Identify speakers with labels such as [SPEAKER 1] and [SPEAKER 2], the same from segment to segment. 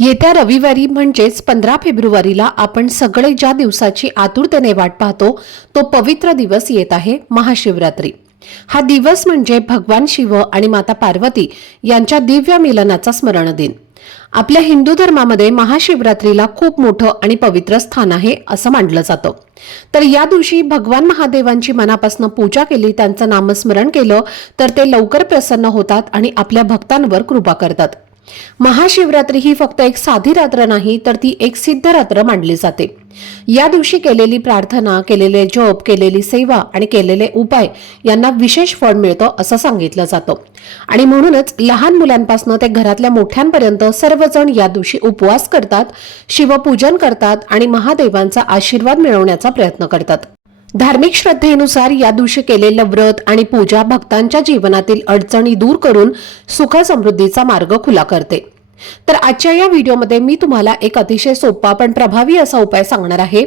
[SPEAKER 1] येत्या रविवारी म्हणजेच पंधरा फेब्रुवारीला आपण सगळे ज्या दिवसाची आतुरतेने वाट पाहतो तो पवित्र दिवस येत आहे महाशिवरात्री. हा दिवस म्हणजे भगवान शिव आणि माता पार्वती यांच्या दिव्य मिलनाचा स्मरण दिन आपल्या हिंदू धर्मामध्ये महाशिवरात्रीला खूप मोठं आणि पवित्र स्थान आहे असं मानलं जातं. तर या दिवशी भगवान महादेवांची मनापासून पूजा केली त्यांचं नामस्मरण केलं तर ते लवकर प्रसन्न होतात आणि आपल्या भक्तांवर कृपा करतात. महाशिवरात्री ही फक्त एक साधी रात्र नाही तर ती एक सिद्ध रात्र मानली जाते. या दिवशी केलेली प्रार्थना केलेले जप केलेली सेवा आणि केलेले उपाय यांना विशेष फळ मिळतं असं सांगितलं जातं. आणि म्हणूनच लहान मुलांपासून ते घरातल्या मोठ्यांपर्यंत सर्वजण या दिवशी उपवास करतात शिवपूजन करतात आणि महादेवांचा आशीर्वाद मिळवण्याचा प्रयत्न करतात. धार्मिक श्रद्धेनुसार या दिवशी केलेलं व्रत आणि पूजा भक्तांच्या जीवनातील अडचणी दूर करून सुख समृद्धीचा मार्ग खुला करते. तर आजच्या या व्हिडिओमध्ये मी तुम्हाला एक अतिशय सोपा पण प्रभावी असा उपाय सांगणार आहे.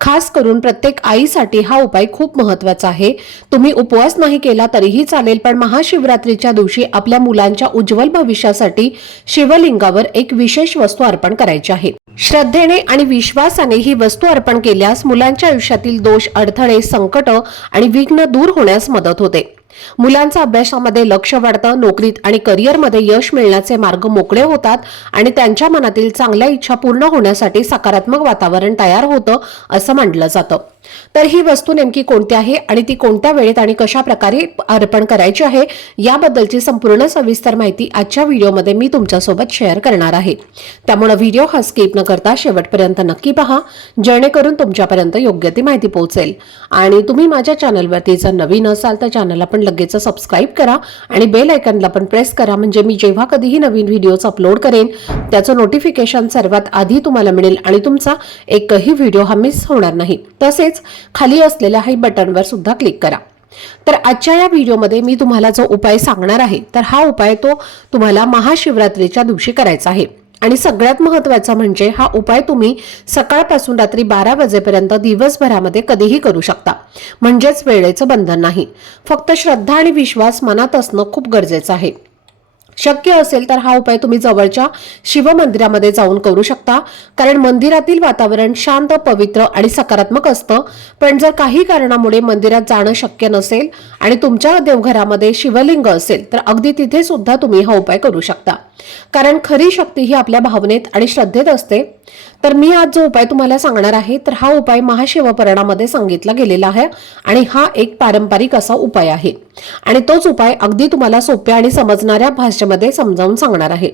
[SPEAKER 1] खास करून प्रत्येक आईसाठी हा उपाय खूप महत्त्वाचा आहे. तुम्ही उपवास नाही केला तरीही चालेल पण महाशिवरात्रीच्या दिवशी आपल्या मुलांच्या उज्ज्वल भविष्यासाठी शिवलिंगावर एक विशेष वस्तू अर्पण करायची आहे. श्रद्धेने आणि विश्वासाने ही वस्तू अर्पण केल्यास मुलांच्या आयुष्यातील दोष अडथळे संकट आणि विघ्न दूर होण्यास मदत होते. मुलांचा अभ्यासामध्ये लक्ष वाढतं नोकरीत आणि करिअरमध्ये यश मिळण्याचे मार्ग मोकळे होतात आणि त्यांच्या मनातील चांगल्या इच्छा पूर्ण होण्यासाठी सकारात्मक वातावरण तयार होतं असं मानलं जातं. तर ही वस्तू नेमकी कोणती आहे आणि ती कोणत्या वेळेत आणि कशा प्रकारे अर्पण करायची आहे याबद्दलची संपूर्ण सविस्तर माहिती आजच्या व्हिडिओमध्ये मी तुमच्यासोबत शेअर करणार आहे. त्यामुळे व्हिडिओ हा स्किप न करता शेवटपर्यंत नक्की पहा जेणेकरून तुमच्यापर्यंत योग्य ती माहिती पोहोचेल. आणि तुम्ही माझ्या चॅनलवरती जर नवीन असाल तर चॅनल पण लगेच सबस्क्राईब करा आणि बेल आयकनला पण प्रेस करा. म्हणजे मी जेव्हा कधीही नवीन व्हिडिओज अपलोड करेन त्याचं नोटिफिकेशन सर्वात आधी तुम्हाला मिळेल आणि तुमचा एकही व्हिडिओ हा मिस होणार नाही. तसेच खाली असलेल्या हाई बटनवर सुद्धा क्लिक करा. तर आजच्या या व्हिडिओमध्ये मी तुम्हाला जो उपाय सांगणार आहे तर हा उपाय तो तुम्हाला महाशिवरात्रीच्या दिवशी करायचा आहे. आणि सगळ्यात महत्त्वाचा म्हणजे हा उपाय तुम्ही सकाळपासून रात्री बारा वाजेपर्यंत दिवसभरामध्ये कधीही करू शकता. म्हणजेच वेळेचं बंधन नाही. फक्त श्रद्धा आणि विश्वास मनात असणं खूप गरजेचं आहे. शक्य असेल तर हा उपाय तुम्ही जवळच्या शिवमंदिरामध्ये जाऊन करू शकता. कारण मंदिरातील वातावरण शांत पवित्र आणि सकारात्मक असतं. पण जर काही कारणामुळे मंदिरात जाणं शक्य नसेल आणि तुमच्या देवघरामध्ये शिवलिंग असेल तर अगदी तिथे सुद्धा तुम्ही हा उपाय करू शकता. कारण खरी शक्ती ही आपल्या भावनेत आणि श्रद्धेत असते. तर मी आज जो उपाय तुम्हाला सांगणार आहे तर हा उपाय महाशिवपुराणामध्ये सांगितला गेलेला आहे आणि हा एक पारंपरिक असा उपाय आहे. आणि तोच उपाय अगदी तुम्हाला सोप्या आणि समजणाऱ्या भाषेमध्ये समजावून सांगणार आहे.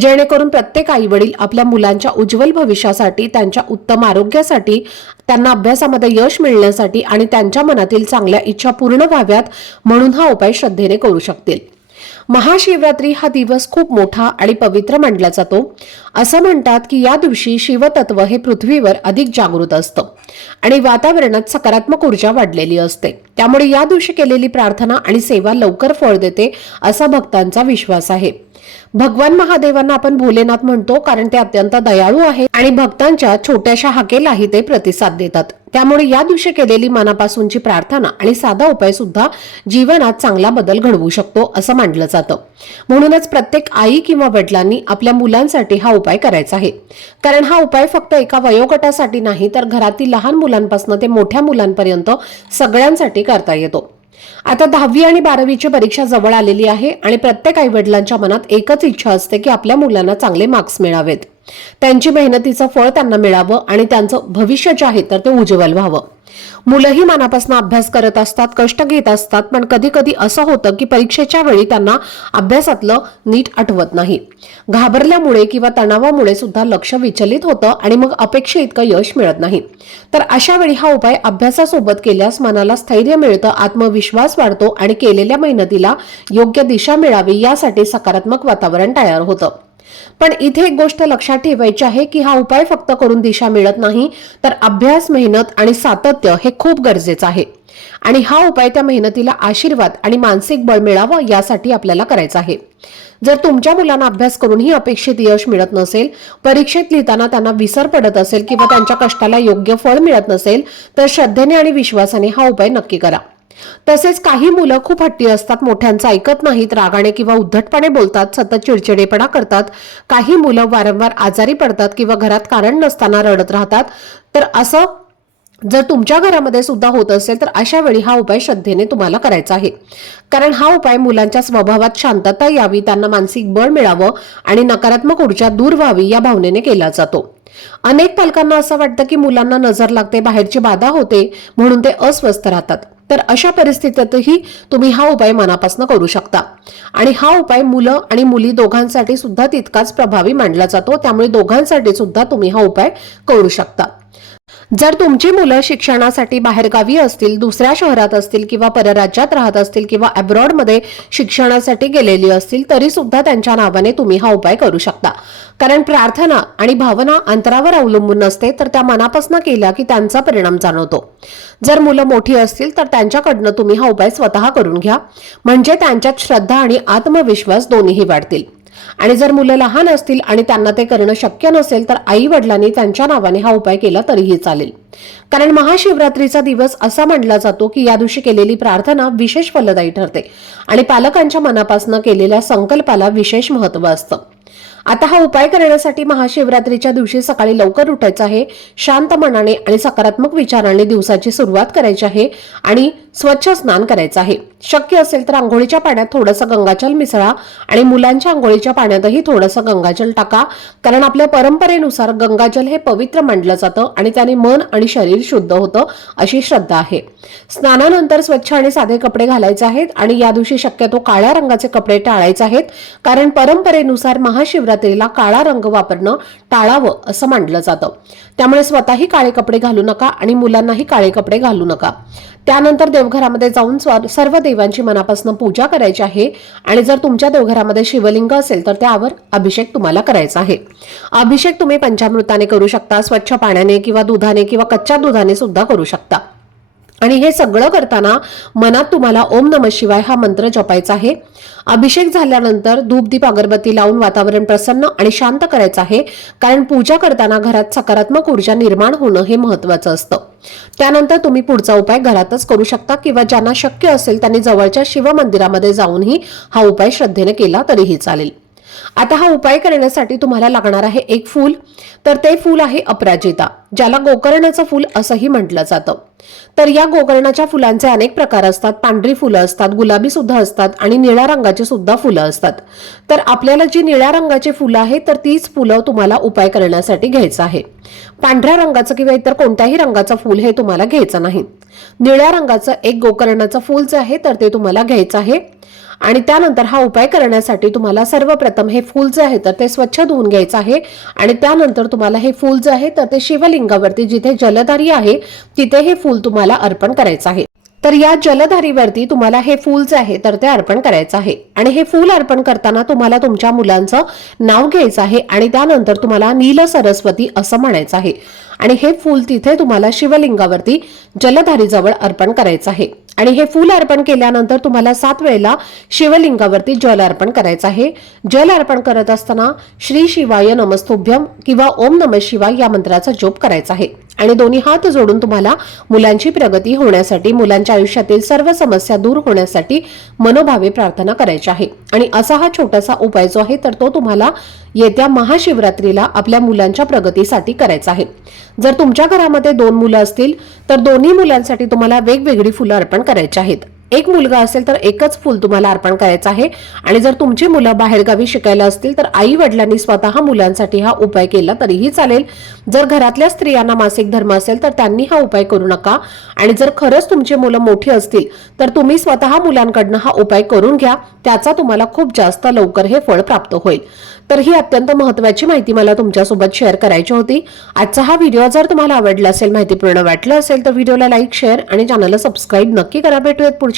[SPEAKER 1] जेणेकरून प्रत्येक आई वडील आपल्या मुलांच्या उज्ज्वल भविष्यासाठी त्यांच्या उत्तम आरोग्यासाठी त्यांना अभ्यासामध्ये यश मिळण्यासाठी आणि त्यांच्या मनातील चांगल्या इच्छा पूर्ण व्हाव्यात म्हणून हा उपाय श्रद्धेने करू शकतील. महाशिवरात्री हा दिवस खूप मोठा आणि पवित्र मानला जातो. असं म्हणतात की या दिवशी शिवतत्व हे पृथ्वीवर अधिक जागृत असतं. आणि वातावरणात सकारात्मक ऊर्जा वाढलेली असते. त्यामुळे या दिवशी केलेली प्रार्थना आणि सेवा लवकर फळ देते असा भक्तांचा विश्वास आहे. भगवान महादेवांना आपण भोलेनाथ म्हणतो कारण ते अत्यंत दयाळू आहेत आणि भक्तांच्या छोट्याशा हाकेलाही ते प्रतिसाद देतात. त्यामुळे या दिवशी केलेली मनापासूनची प्रार्थना आणि साधा उपाय सुद्धा जीवनात चांगला बदल घडवू शकतो असं मानलं जातं. म्हणूनच प्रत्येक आई किंवा वडिलांनी आपल्या मुलांसाठी हा उपाय करायचा आहे. कारण हा उपाय फक्त एका वयोगटासाठी नाही तर घरातील लहान मुलांपासून ते मोठ्या मुलांपर्यंत सगळ्यांसाठी करता येतो. आता दहावी आणि बारावीची परीक्षा जवळ आलेली आहे आणि प्रत्येक आई वडिलांच्या मनात एकच इच्छा असते की आपल्या मुलांना चांगले मार्क्स मिळावेत. त्यांची मेहनतीचं फळ त्यांना मिळावं आणि त्यांचं भविष्य जे आहे तर ते उज्ज्वल व्हावं. मुलंही मनापासून अभ्यास करत असतात कष्ट घेत असतात पण कधी कधी असं होतं की परीक्षेच्या वेळी त्यांना अभ्यासातलं नीट आठवत नाही. घाबरल्यामुळे किंवा तणावामुळे सुद्धा लक्ष विचलित होतं आणि मग अपेक्षा इतकं यश मिळत नाही. तर अशा वेळी हा उपाय अभ्यासासोबत केल्यास मनाला स्थैर्य मिळतं आत्मविश्वास वाढतो आणि केलेल्या मेहनतीला योग्य दिशा मिळावी यासाठी सकारात्मक वातावरण तयार होतं. पण इथे एक गोष्ट लक्षात ठेवायची आहे की हा उपाय फक्त करून दिशा मिळत नाही तर अभ्यास मेहनत आणि सातत्य हे खूप गरजेचं आहे. आणि हा उपाय त्या मेहनतीला आशीर्वाद आणि मानसिक बळ मिळावं यासाठी आपल्याला करायचा आहे. जर तुमच्या मुलांना अभ्यास करूनही अपेक्षित यश मिळत नसेल परीक्षेत लिहिताना त्यांना विसर पडत असेल किंवा त्यांच्या कष्टाला योग्य फळ मिळत नसेल तर श्रद्धेने आणि विश्वासाने हा उपाय नक्की करा. तसेच काही मुलं खूप हट्टी असतात मोठ्यांचं ऐकत नाहीत रागाने किंवा उद्धटपणे बोलतात सतत चिडचिडेपणा करतात. काही मुलं वारंवार आजारी पडतात किंवा घरात कारण नसताना रडत राहतात. तर असं जर तुमच्या घरामध्ये सुद्धा होत असेल तर अशा वेळी हा उपाय श्रद्धेने तुम्हाला करायचा आहे. कारण हा उपाय मुलांच्या स्वभावात शांतता यावी त्यांना मानसिक बळ मिळावं आणि नकारात्मक ऊर्जा दूर व्हावी या भावनेने केला जातो. अनेक पालकांना असं वाटतं की मुलांना नजर लागते बाहेरची बाधा होते म्हणून ते अस्वस्थ राहतात. तर अशा परिस्थितीतही तुम्ही हा उपाय मनापासून करू शकता. आणि हा उपाय मुलं आणि मुली दोघांसाठी सुद्धा तितकाच प्रभावी मानला जातो. त्यामुळे दोघांसाठी सुद्धा तुम्ही हा उपाय करू शकता. जर तुमची मुलं शिक्षणासाठी बाहेरगावी असतील दुसऱ्या शहरात असतील किंवा परराज्यात राहत असतील किंवा अब्रॉडमध्ये शिक्षणासाठी गेलेली असतील तरी सुद्धा त्यांच्या नावाने तुम्ही हा उपाय करू शकता. कारण प्रार्थना आणि भावना अंतरावर अवलंबून नसते तर त्या मनापासून केल्या की त्यांचा परिणाम जाणवतो. जर मुलं मोठी असतील तर त्यांच्याकडनं तुम्ही हा उपाय स्वतः करून घ्या. म्हणजे त्यांच्यात श्रद्धा आणि आत्मविश्वास दोन्हीही वाढतील. आणि जर मुलं लहान असतील आणि त्यांना ते करणं शक्य नसेल तर आई वडिलांनी त्यांच्या नावाने हा उपाय केला तरीही चालेल. कारण महाशिवरात्रीचा दिवस असा मानला जातो की या दिवशी केलेली प्रार्थना विशेष फलदायी ठरते आणि पालकांच्या मनापासून केलेल्या संकल्पाला विशेष महत्त्व असतं. आता हा उपाय करण्यासाठी महाशिवरात्रीच्या दिवशी सकाळी लवकर उठायचं आहे शांत मनाने आणि सकारात्मक विचाराने दिवसाची सुरुवात करायची आहे आणि स्वच्छ स्नान करायचं आहे. शक्य असेल तर आंघोळीच्या पाण्यात थोडंसं गंगाजल मिसळा आणि मुलांच्या आंघोळीच्या पाण्यातही थोडंसं गंगाजल टाका. कारण आपल्या परंपरेनुसार गंगाजल हे पवित्र मानलं जातं आणि त्याने मन आणि शरीर शुद्ध होतं अशी श्रद्धा आहे. स्नानानंतर स्वच्छ आणि साधे कपडे घालायचे आहेत आणि या दिवशी शक्यतो काळ्या रंगाचे कपडे टाळायचे आहेत. कारण परंपरेनुसार महाशिवरात्रीला काळा रंग वापरणं टाळावं असं मानलं जातं. त्यामुळे स्वतःही काळे कपडे घालू नका आणि मुलांनाही काळे कपडे घालू नका. त्यानंतर देवघरामध्ये जाऊन स्व- सर्व देवांची मनापासून पूजा करायची आहे आणि जर तुमच्या देवघरामध्ये शिवलिंग असेल तर त्यावर अभिषेक तुम्हाला करायचा आहे. अभिषेक तुम्ही पंचामृताने करू शकता स्वच्छ पाण्याने किंवा दुधाने किंवा कच्च्या दुधाने सुद्धा करू शकता. आणि हे सगळं करताना मनात तुम्हाला ओम नम शिवाय हा मंत्र जपायचा आहे. अभिषेक झाल्यानंतर धूपदीप अगरबत्ती लावून वातावरण प्रसन्न आणि शांत करायचं आहे. कारण पूजा करताना घरात सकारात्मक ऊर्जा निर्माण होणं हे महत्वाचं असतं. त्यानंतर तुम्ही पुढचा उपाय घरातच करू शकता किंवा ज्यांना शक्य असेल त्यांनी जवळच्या शिवमंदिरामध्ये जाऊनही हा उपाय श्रद्धेने केला तरीही चालेल. आता हा उपाय करण्यासाठी तुम्हाला लागणार आहे एक फूल. तर ते फूल आहे अपराजिता ज्याला गोकर्णाचं फूल असंही म्हटलं जातं. तर या गोकर्णाच्या फुलांचे अनेक प्रकार असतात. पांढरी फुलं असतात गुलाबी सुद्धा असतात आणि निळ्या रंगाची सुद्धा फुलं असतात. तर आपल्याला जी निळ्या रंगाची फुलं आहेत तर तीच फुलं तुम्हाला उपाय करण्यासाठी घ्यायचं आहे. पांढऱ्या रंगाचं किंवा इतर कोणत्याही रंगाचं फूल हे तुम्हाला घ्यायचं नाही. निळ्या रंगाचं एक गोकर्णाचं फूल जे आहे तर ते तुम्हाला घ्यायचं आहे. आणि त्यानंतर हा उपाय करण्यासाठी तुम्हाला सर्वप्रथम हे फूल जे आहे तर ते स्वच्छ धुवून घ्यायचं आहे. आणि त्यानंतर तुम्हाला हे फूल जे आहे तर ते शिवलिंगावरती जिथे जलधारी आहे तिथे हे फूल तुम्हाला अर्पण करायचं आहे. तर या जलधारीवरती तुम्हाला हे फूल जे आहे तर ते अर्पण करायचं आहे. आणि हे फूल अर्पण करताना तुम्हाला तुमच्या मुलांचं नाव घ्यायचं आहे आणि त्यानंतर तुम्हाला नील सरस्वती असं म्हणायचं आहे. आणि हे फूल तिथे तुम्हाला शिवलिंगावरती जलधारीजवळ अर्पण करायचं आहे. आणि हे फूल अर्पण केल्यानंतर तुम्हाला सात वेळेला शिवलिंगावरती जल अर्पण करायचं आहे. जल अर्पण करत असताना श्री शिवाय नमस्तुभ्यम किंवा ओम नम शिवाय या मंत्राचा जोप करायचा आहे. आणि दोन्ही हात जोडून तुम्हाला मुलांची प्रगती होण्यासाठी मुलांच्या आयुष्यातील सर्व समस्या दूर होण्यासाठी मनोभावे प्रार्थना करायची आहे. आणि असा हा छोटासा उपाय जो आहे तर तो तुम्हाला येत्या महाशिवरात्रीला आपल्या मुलांच्या प्रगतीसाठी करायचा आहे. जर तुमच्या घरामध्ये दोन मुलं असतील तर दोन्ही मुलांसाठी तुम्हाला वेगवेगळी फुलं अर्पण करायची आहेत. एक मुलगा असेल तर एकच फुल तुम्हाला अर्पण करायचं आहे. आणि जर तुमची मुलं बाहेरगावी शिकायला असतील तर आई वडिलांनी स्वतः मुलांसाठी हा उपाय केला तरीही चालेल. जर घरातल्या स्त्रियांना मासिक धर्म असेल तर त्यांनी हा उपाय करू नका. आणि जर खरंच तुमची मुलं मोठी असतील तर तुम्ही स्वतः मुलांकडनं हा उपाय करून घ्या. त्याचा तुम्हाला खूप जास्त लवकर हे फळ प्राप्त होईल. तर ही अत्यंत महत्वाची माहिती मला तुमच्यासोबत शेअर करायची होती. आजचा हा व्हिडिओ जर तुम्हाला आवडला असेल माहितीपूर्ण वाटलं असेल तर व्हिडिओला लाईक शेअर आणि चॅनलला सबस्क्राईब नक्की करा. भेटूयात पुढच्या